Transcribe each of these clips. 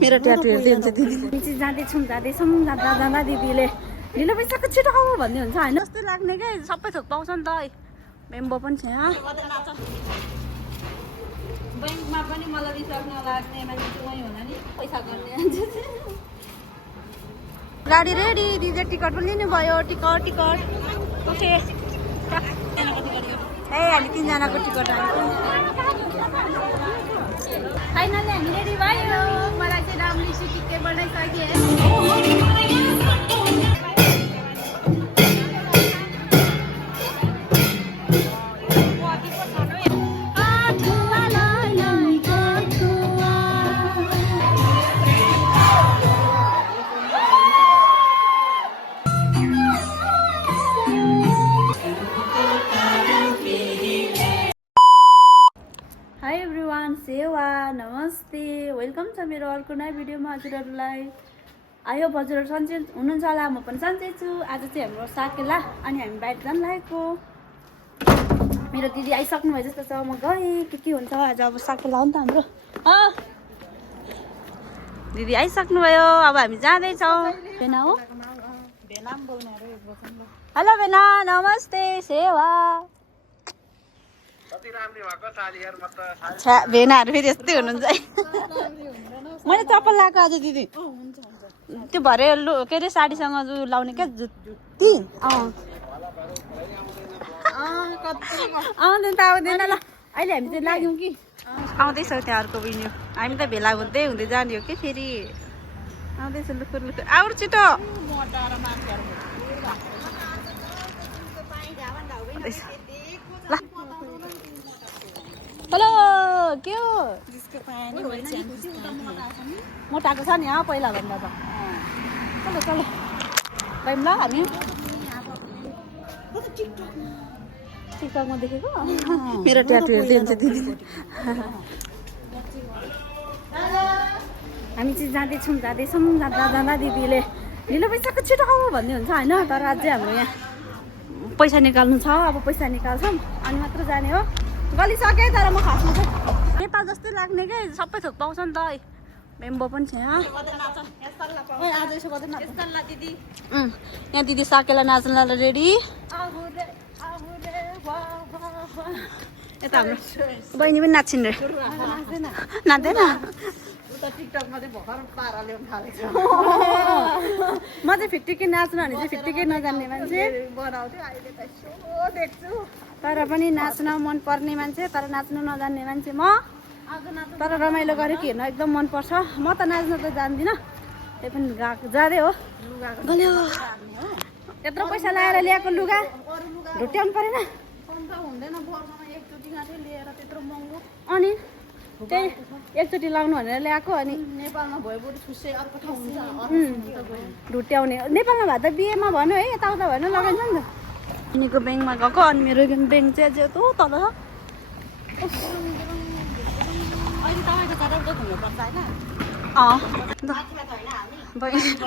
मेरो ट्याटु हेर्दै हुन्छ दिदी। चाहिँ जाँदैछौँ जाँदा जाँदा दिदीले ढिलो पैसाको छिटो आऊ भन्ने हुन्छ होइन जस्तो लाग्ने क्या सबै थोक पाउँछ नि त मेम्बो पनि छ यहाँ ब्याङ्कमा पनि मलाई विश्वास नलाग्ने मान्छे चाहिँ उहीँ होला नि पैसा गर्ने मान्छे गाडी रेडी दिदी टिकट पनि लिनुभयो टिकट ओके ए हामी 3 जनाको टिकट आयो फाइनली हामी रेडी भयो मलाई चाहिँ राम्ररी सुटिके बनाइसके हाई एभ्रिवान सेवा नमस्ते वेलकम छ मेरो अर्को नयाँ भिडियोमा हजुरहरूलाई आयो हजुरहरू सन्चै हुनुहुन्छ होला म पनि सन्चै छु आज चाहिँ हाम्रो साकेला अनि हामी बाहिर जान लागेको मेरो दिदी आइसक्नु भयो जस्तो छ म गएँ के हुन्छ आज अब साकेला हो नि त हाम्रो दिदी आइसक्नु भयो अब हामी जाँदैछौँ बेना हो हेलो बेना नमस्ते सेवा भेनाहरू फेरि यस्तै हुनुहुन्छ है मैले चप्पल लगाएको आज दिदी त्यो भरे के अरे साडीसँग जो लाउने क्या जुत्ती आउँदैन त आउँदैन ल अहिले हामी चाहिँ लाग्यौँ कि आउँदैछ त्यहाँ अर्को बहिनी हामी त भेला हुँदै हुँदै जाने हो कि फेरि आउँदैछ लुकुर लुकुर आउनु छिटो हेलो के हो मोटाएको छ नि पहिला भन्दा त चलो चलो गयौँ ल हामी टिकटकमा देखेको मेरो ट्याटु हेर्दै हुन्छ दिदी। हामी चाहिँ जाँदैछौँ जाँदा दिदीले ढिलो पैसाको छिटो आऊ भन्ने हुन्छ होइन तर अझै हाम्रो यहाँ पैसा निकाल्नु छ अब पैसा निकाल्छौँ अनि मात्र जाने हो गलिसकेँ तर म खासमा चाहिँ नेपाल जस्तै लाग्ने क्या सबै थोक पाउँछ नि त मेम्बो पनि छ यहाँ यहाँ दिदी साकेला नाच्नलाई रेडी यता हाम्रो बहिनी पनि नाच्छिन् रे नाच्दैन म चाहिँ फिट्टिकै नाच्नु भने चाहिँ फिट्टिकै नजान्ने मान्छे तर पनि नाच्न मन पर्ने मान्छे तर नाच्नु नजान्ने मान्छे म तर रमाइलो गरेर हेर्न एकदम मनपर्छ म त नाच्न त जान्दिनँ त्यही पनि जाँदै हो गल्यो त्यत्रो पैसा लगाएर ल्याएको लुगा ढुट्याउनु परेन अनि त्यही एकचोटि लाउनु भनेर ल्याएको अनि नेपालमा भयो बरु छुस्से अर्को ठाउँ ढुट्याउने नेपालमा भए त बिहेमा भन्यो है यताउता भएन लगाइन्छ नि त यिनीको ब्याङ्कमा गएको अनि मेरो ब्याङ्क चाहिँ अझै तँ तल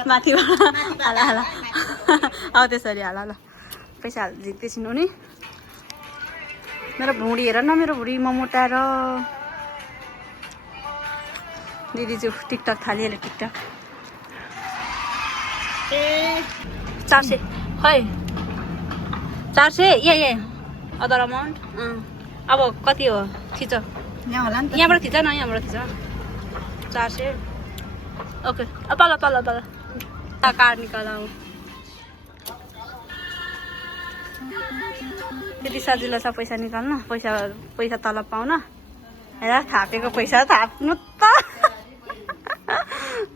माथिबाट हाला हाला अब त्यसरी हाला ल पैसा झिक्दैछिन् नि मेरो भुँडी हेर न मेरो भुँडीमा मोटाएर दिदी जो टिकटक थालिहाल्यो टिकटक 400 है 400 ये अदर अमाउन्ट अब कति हो थिच यहाँ होला नि त यहाँबाट थिच न यहाँबाट थिच 400 ओके तल कार्ड निकालौँ त्यति सजिलो छ पैसा निकाल्नु पैसा तल पाउन हेर थापेको पैसा थाप्नु त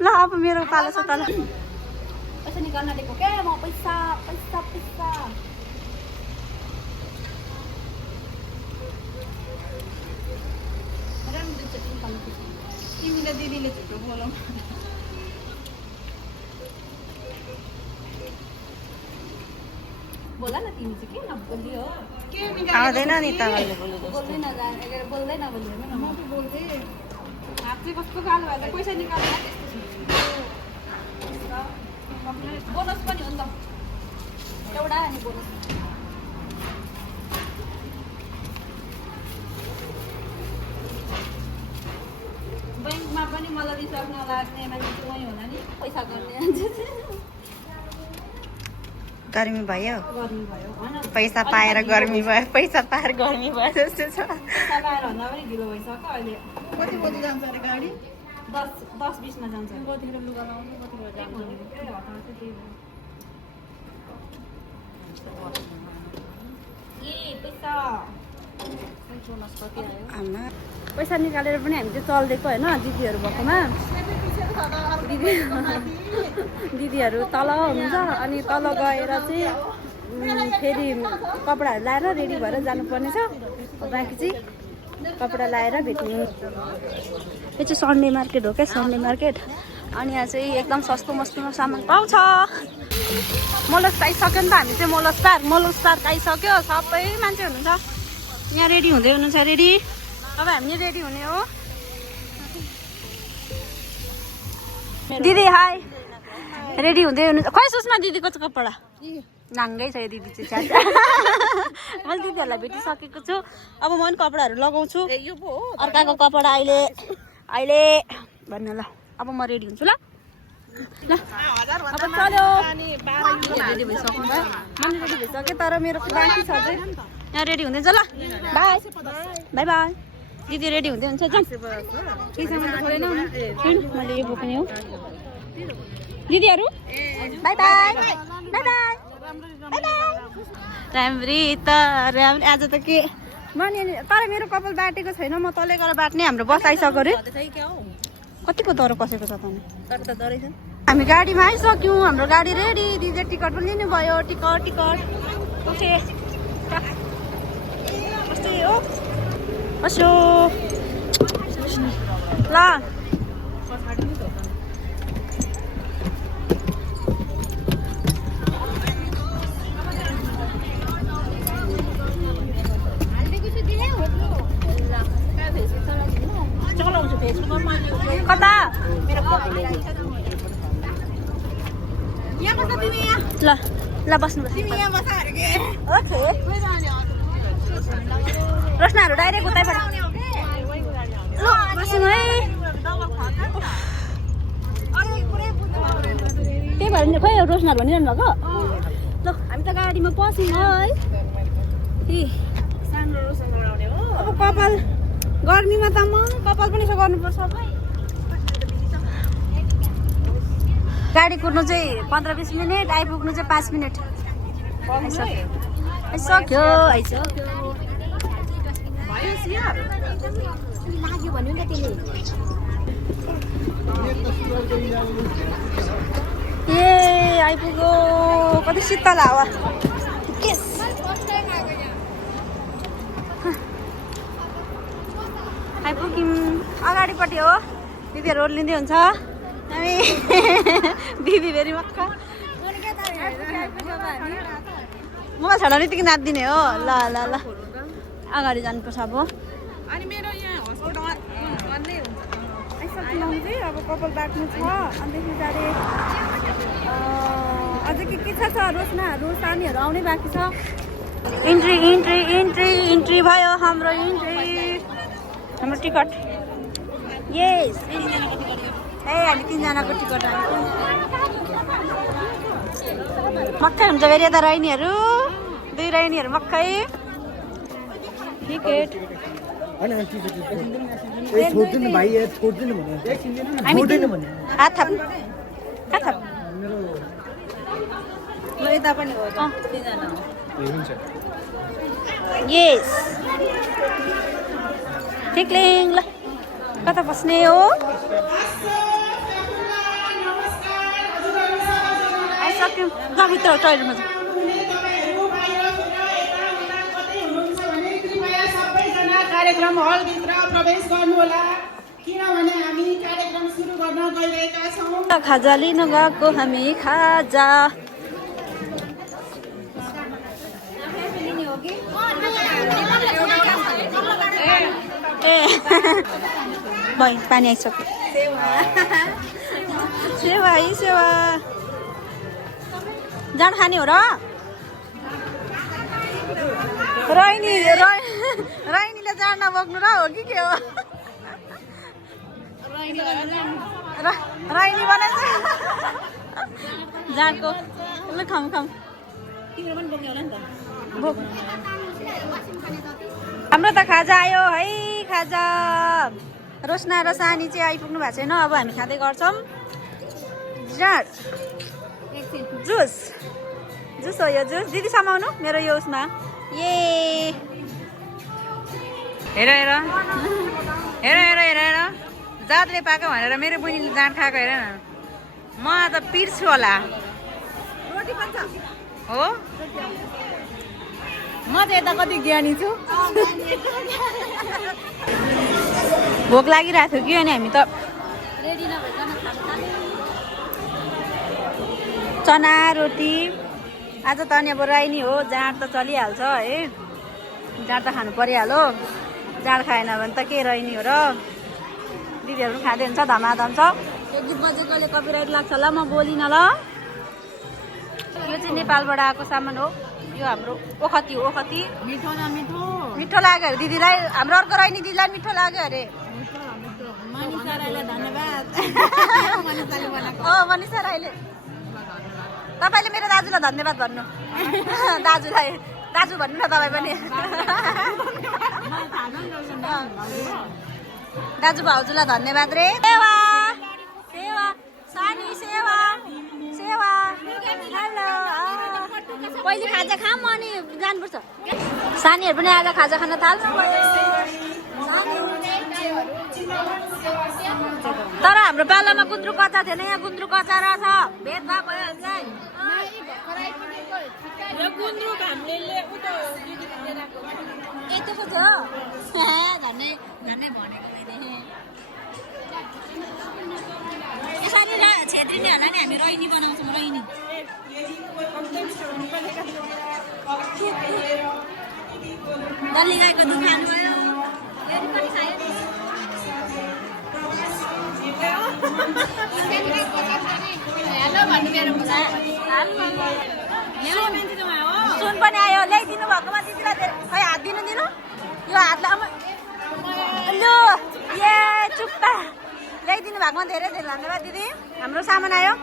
ल अब मेरो पालो छ तल पैसा निकाल्न दिएको क्या म पैसा तिमीले दिदीले झुटो बोलौ बोला न तिमी चाहिँ के नबोली हो आउँदैन नि तपाईँले बोल्दै नजाने बोल्दै नबोली होइन म त बोल्दै हात चाहिँ कस्तो गालो भएर पैसा निकाल्नु बोनस पनि हो नि त एउटा अनि बोनस ब्याङ्कमा पनि मलाई सक्न लाग्ने मान्छे चाहिँ होला नि पैसा गर्ने गर्मी भयो गर्मी भयो होइन पैसा पाएर गर्मी भयो पैसा पाएर गर्मी भयो जस्तो छ पैसा पाएर भन्दा पनि ढिलो भइसक्यो अहिले कति बजी जान्छ अरे गाडी 10:20मा जान्छ कतिखेर लुगा लाउनु कतिखेर जान्छ आमा पैसा निकालेर पनि हामी चाहिँ चल्दिएको होइन दिदीहरू भएकोमा दिदीहरू तल हुन्छ अनि तल गएर चाहिँ फेरि कपडाहरू लाएर रेडी भएर जानुपर्ने छ बाँकी चाहिँ कपडा लाएर भेट्ने यो चाहिँ सन्डे मार्केट हो क्या सन्डे मार्केट अनि यहाँ चाहिँ एकदम सस्तो मस्तोमा सामान पाउँछ मोलस पाइसक्यो नि त हामी चाहिँ मोलस पार्क आइसक्यो सबै मान्छे हुनुहुन्छ यहाँ रेडी हुँदै हुनुहुन्छ रेडी अब हामी रेडी हुने हो दिदी हाई रेडी हुँदै हुनुहुन्छ खै सुषमा दिदीको चाहिँ कपडा नाङ्गै छ यो दिदी चाहिँ मैले दिदीहरूलाई भेटिसकेको छु अब म पनि कपडाहरू लगाउँछु अर्काको कपडा अहिले भन्नु ल अब म रेडी हुन्छु ल ल अब चल्यो रेडी भइसक्नु भयो मैले रेडी भइसकेँ तर मेरो बाँकी छ चाहिँ यहाँ रेडी हुँदैछ ल बाई बाई बाई दिदी रेडी हुँदै हुन्छ जाउँ केही सामान त छोडेन मैले यो बोक्ने हो दिदीहरू बाई बाई बाई बाई राम्री त राम्री आज त के तर मेरो कपाल बाटेको छैन म तलै गएर बाट्ने हाम्रो बस आइसक्यो अरे कतिको दह्रो कसेको छ त हामी गाडीमा आइसक्यौँ हाम्रो गाडी रेडी दिदी टिकट पनि लिनु भयो टिकट ओके कस्तो हो कसो ल कता ल ल बस्नु ओके रोशनाहरू डाइरेक्ट उतैबाट ल बस्नु है त्यही भएर नि खोइ रोशनाहरू भनिरहनु भएको ल हामी त गाडीमा पस्यौँ है अब कपाल गर्मीमा त म कपाल पनि यसो गर्नुपर्छ गाडी कुद्नु चाहिँ 15-20 मिनट आइपुग्नु चाहिँ 5 मिनट आइसक्यो लाग्यो भन्यो नि त त्यसले ए आइपुग्यो कति शीतल हावा आइपुग्यौँ अगाडिपट्टि हो दिदीहरू ओर्लिँदै हुन्छ हामी दिदी फेरि मक्का म छोडा बित्तिकै नाच्दिने हो ल ल ल अगाडि जानुपर्छ अब अब कपाल बाट्नु छ अन्तखेरि जाने अझै के छ रोशनाहरू सानीहरू आउनै बाँकी छ इन्ट्री भयो हाम्रो टिकट यस ए हामी 3जनाको टिकट मक्कै हुन्छ फेरि यता रैनीहरू 2 रैनीहरू मक्कै टिकट हात थाप यता पनि हो यस ठिकलिङ ल कता बस्ने हो आइसक्यौँ ल भित्र टोइलेटमा कार्यक्रम हलभित्र प्रवेश गर्नुहोला किनभने हामी कार्यक्रम सुरु गर्न गइरहेका छौँ खाजा लिन गएको हामी खाजा ए भाइ पानी आइसक्यो सेवा जाँड खाने हो र रैनीले जाँड नबोक्नु र हो कि के हो राइनी बनाउँछ जाँडको ल खाऊँ हाम्रो त खाजा आयो है खाजा रोशना र सानी चाहिँ आइपुग्नु भएको छैन अब हामी खाँदै गर्छौँ जाँड जुस हो यो जुस दिदी समाउनु मेरो यो उसमा ए हेर जातले पाएको भनेर मेरो बहिनीले जाँड खाएको हेर न म त पिर्छु होला रोटी पनि छ हो म चाहिँ यता कति ज्ञानी छु भोक लागिरहेको थियो कि अनि हामी त रेडी नभइकन चना रोटी आज त अनि अब राइनी हो जाँड त चलिहाल्छ है जाँड त खानु परिहाल्यो जाँड खाएन भने त के राइनी हो र दिदीहरू खाँदै हुन्छ धमाधम छ यो गीत बजेकोले कपिराइट लाग्छ ल म बोलिनँ ल यो चाहिँ नेपालबाट आएको सामान हो यो हाम्रो ओखती हो ओखती मिठो न मिठो मिठो लाग्यो अरे दिदीलाई हाम्रो अर्को राइनी दिदीलाई मिठो लाग्यो अरे मनिषा राईलाई धन्यवाद मनिषा राईले तपाईँले मेरो दाजुलाई धन्यवाद भन्नु दाजुलाई दाजु भन्नु न तपाईँ पनि दाजु भाउजूलाई धन्यवाद रे सेवा सेवा सानी सेवा सेवा हेलो पहिले खाजा खाऊँ अनि जानुपर्छ सानीहरू पनि आज खाजा खान थाल्नु तर हाम्रो पालामा गुन्द्रुक अचार थिएन यहाँ गुन्द्रुक अचार छ भेदभाव भइहाल्छ यतिको छ धन्य भनेको मैले यसरी छेत्री नै होला नि हामी रैनी बनाउँछौँ रैनी डल्ली गाईको दुध खानुभयो पनि खायो सुन पनि आयो ल्याइदिनु भएकोमा दिदीलाई खै हात दिनु यो हातलाई लु ए चुप्पा ल्याइदिनु भएकोमा धेरै धेरै धन्यवाद दिदी हाम्रो सामान आयो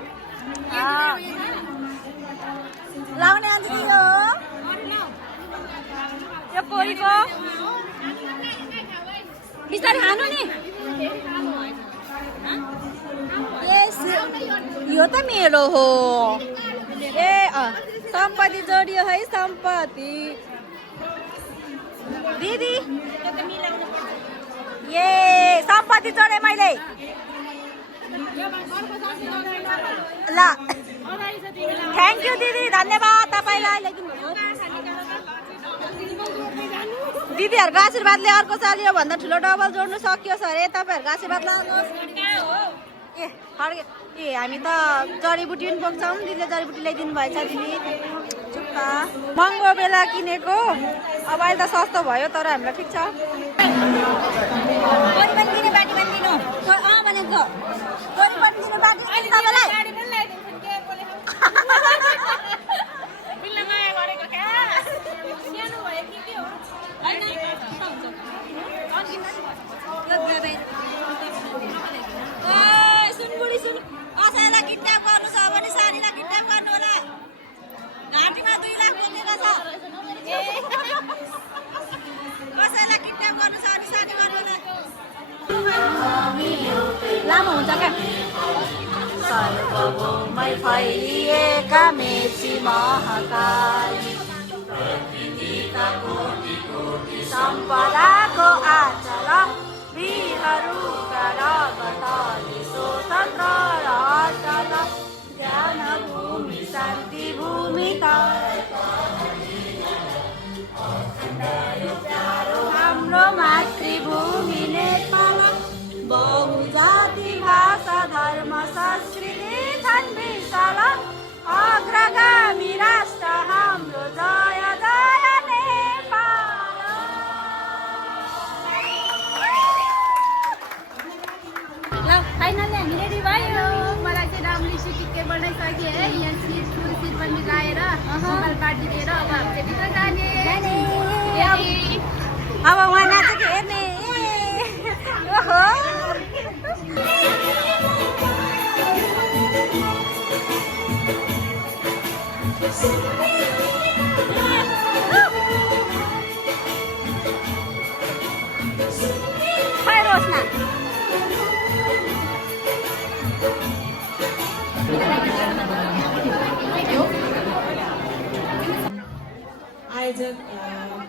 लाउने अन्त यो पोरीको बिस्तारै खानु नि यो त मेरो हो ए सम्पत्ति जोडियो है सम्पत्ति दिदी ए सम्पत्ति जोडे मैले ल थ्याङ्क यू दिदी धन्यवाद तपाईँलाई दिदीहरूको आशीर्वादले अर्को साल यो भन्दा ठुलो डबल जोड्नु सकियोस् अरे तपाईँहरूको आशीर्वाद लाग्नुहोस् ए फर्के ए हामी त जडीबुटी पनि बोक्छौँ दिदीले जडीबुटी ल्याइदिनु भएछ दिदी चुप्पा महँगो बेला किनेको अब अहिले त सस्तो भयो तर हामीलाई ठिक छ भनेको सुनबुढी सुन असैलाई किडन्याप गर्नु छ भने सानीलाई किडन्याप गर्नु होला घाँटीमा 2 लाख बोलेको छ असैलाई किडन्याप गर्नु छ भने सानी गर्नु होला लामो हुन्छ क्या सर्वभौमै फैलिएका मेची महाकाली सम्पदाको आचल वीरहरूका रगतले स्वतन्त्र र अचल ज्ञान भूमि शान्ति भूमि हाम्रो मातृभूमि नेपाल बहुजाति भाषा धर्म संस्कृति छन् विशाल अग्रगामी राष्ट्र हाम्रो जय जय नेपाल ल फाइनली हामी रेडी भयो मलाई चाहिँ राम्ररी सुटिके बनाइसकेँ है यहाँ सिट पनि लगाएर मोबाइल पार्टी दिएर अब हामी चाहिँ भित्र जाने अब उहाँ नाचेको हेर्ने ओहो खै रोस्ना आयोजक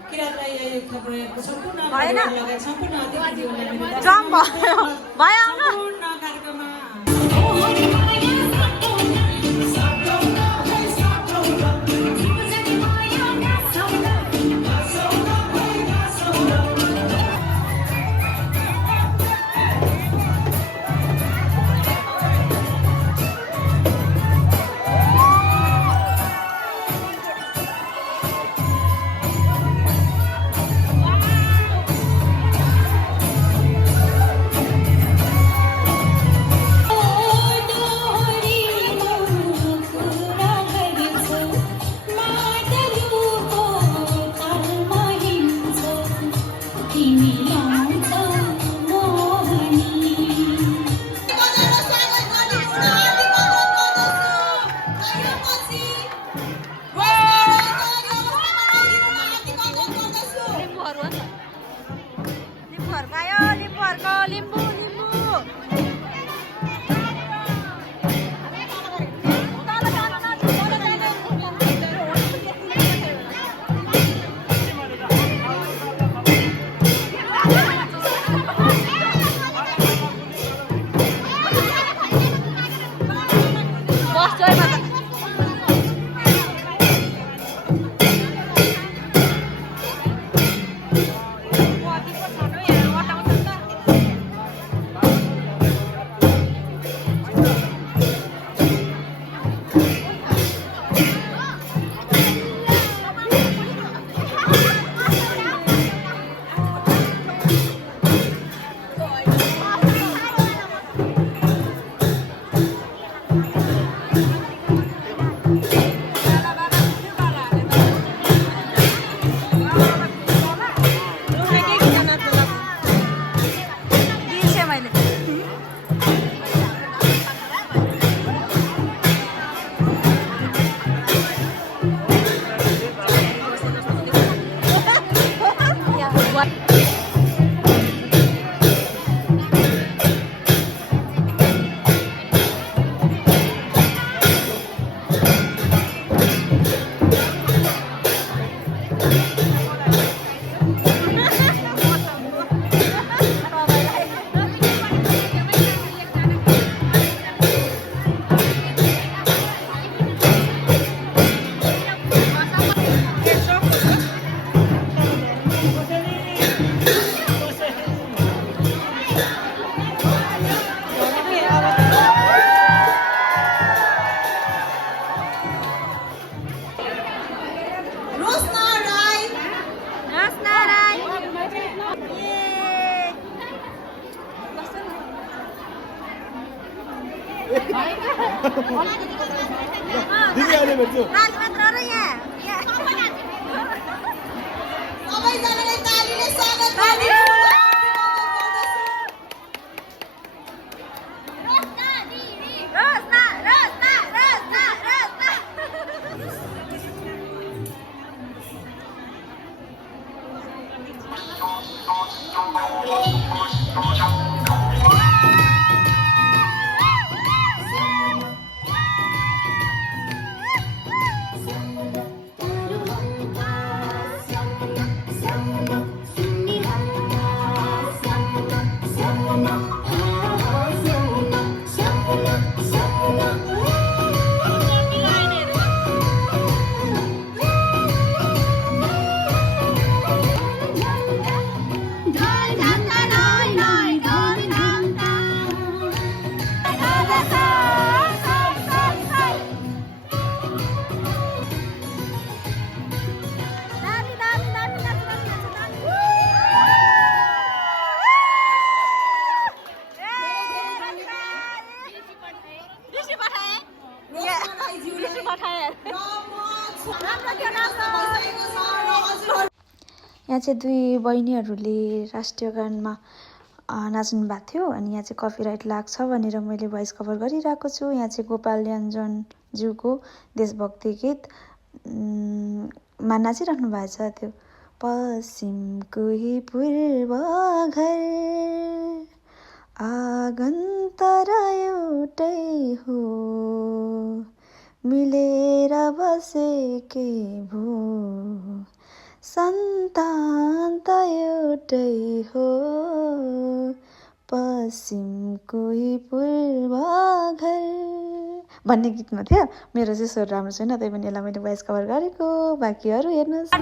किरातलाई आयोजक खबरको सम्पूर्ण भएन। लगायत सम्पूर्ण अतिथिज्यूहरूलाई मेरो ड्रम भयो भयो आउन सम्पूर्ण कार्यक्रममा दिदी आले भेट्छु सबैजनालाई तालीले स्वागत यहाँ चाहिँ दुई बहिनीहरूले राष्ट्रिय गानमा नाच्नु भएको थियो अनि यहाँ चाहिँ कपिराइट लाग्छ भनेर मैले भोइस कभर गरिरहेको छु। यहाँ चाहिँ गोपाल याञ्जनज्यूको देशभक्ति गीत मा नाचिराख्नु भएको छ त्यो पश्चिम कोही पूर्व घर आँगन तर एउटै हो मिलेर बसेकै भो सन्तान त एउटै हो पश्चिम कोही पूर्व घर भन्ने गीतमा थियो। मेरो चाहिँ स्वर राम्रो छैन, त्यही पनि यसलाई मैले भोइस कभर गरेको। बाँकीहरू हेर्नुहोस्।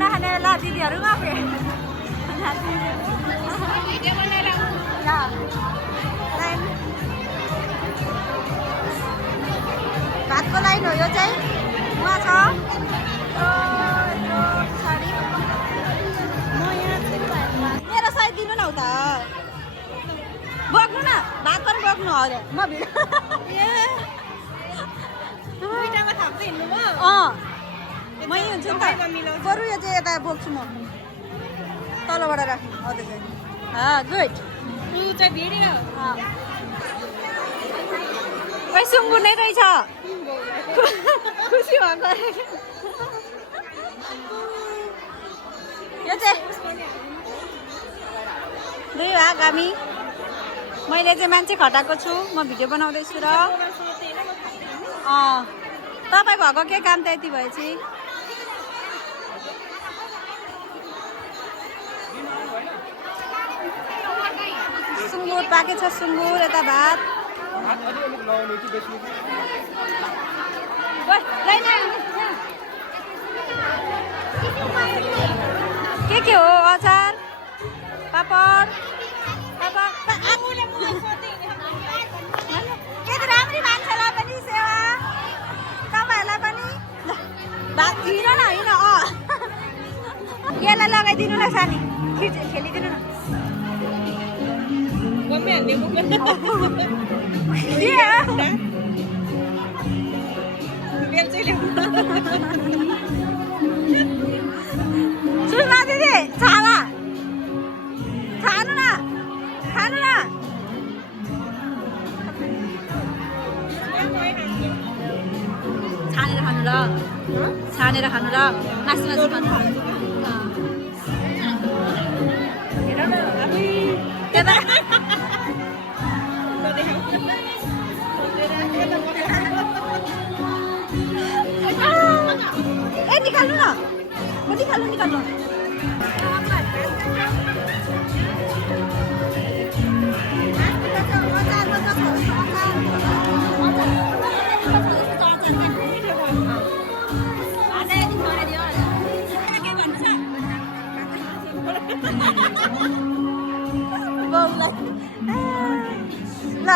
भातको लाइन हो यो चाहिँ, उहाँ छ मेरो साइड दिनु न उता बोक्नु न, भात पनि बोक्नु अरे म मै हुन्छु नि त बरु यो चाहिँ यता बोक्छु म तलबाट राख्नु हजुर गुड खै सुँगुर नै रहेछ खुसी भएको यो चाहिँ दुई भाग हामी मैले चाहिँ मान्छे खटाएको छु, म भिडियो बनाउँदैछु र तपाईँ भएको के काम त यति भएपछि सुँगुर पाकेछ, सुँगुर यता भात के हो अचार पापड राम्री मान्छेलाई पनि सेवा तपाईँहरूलाई पनि भात दिनु न होइन यसलाई लगाइदिनु न सानी खेलिदिनु न सुषमा दिदी छाला खानु न छानेर खानु र नाच्नु खानु निकाल्नु न निकाल्नु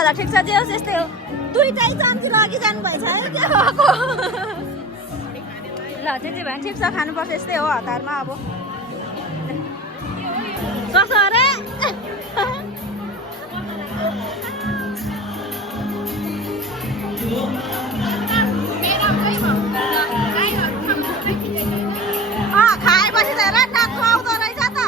ल ठिक छ जे होस् यस्तै हो दुईटै चम्ची लगी जानुभएछ है के भएको ल जे भने ठिक छ खानुपर्छ यस्तै हो हतारमा अब कसो अरे खाएपछि त हेर नाच्नु आउँदो रहेछ त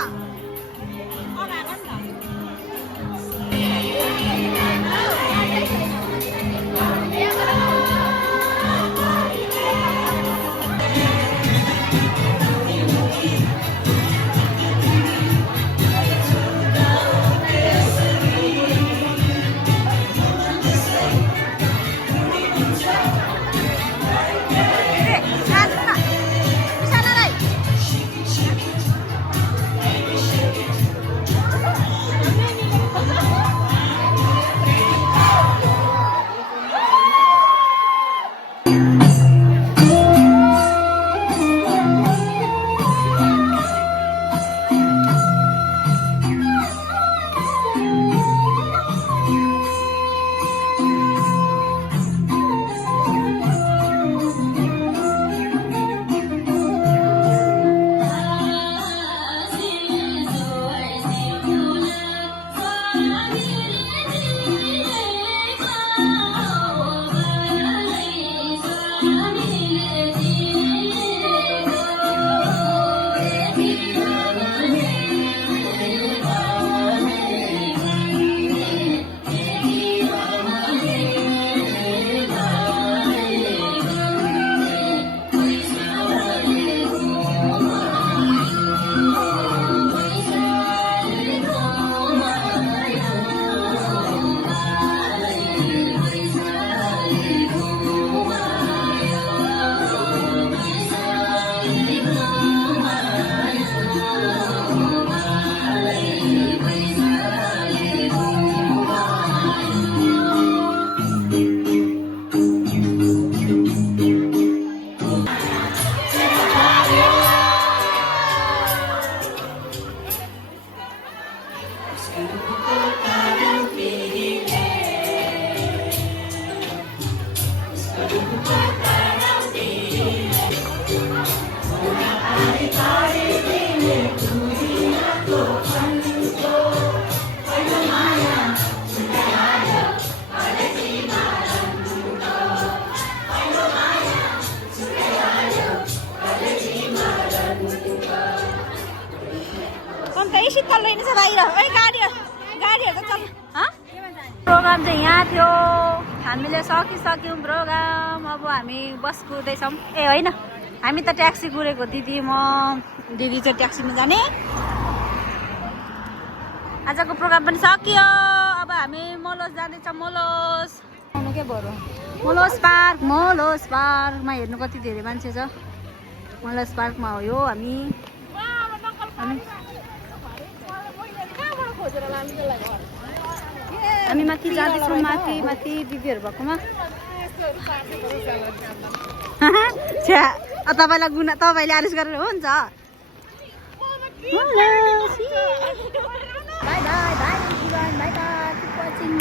प्रोग्राम चाहिँ यहाँ थियो। हामीले सकिसक्यौँ प्रोग्राम। अब हामी बस कुर्दैछौँ। ए होइन, हामी त ट्याक्सी कुरेको, दिदी चाहिँ ट्याक्सीमा जाने। आजको प्रोग्राम पनि सकियो। अब हामी मलोस जाँदैछौँ। मलोस के बरु मलोस पार्कमा हेर्नु कति धेरै मान्छे छ। मलोस पार्कमा हो यो। हामी माथि जाँदैछौँ। माथि दिदीहरू भएकोमा। तपाईँले आरिस गरेर हुन्छ। Bye everyone. Bye. Keep watching.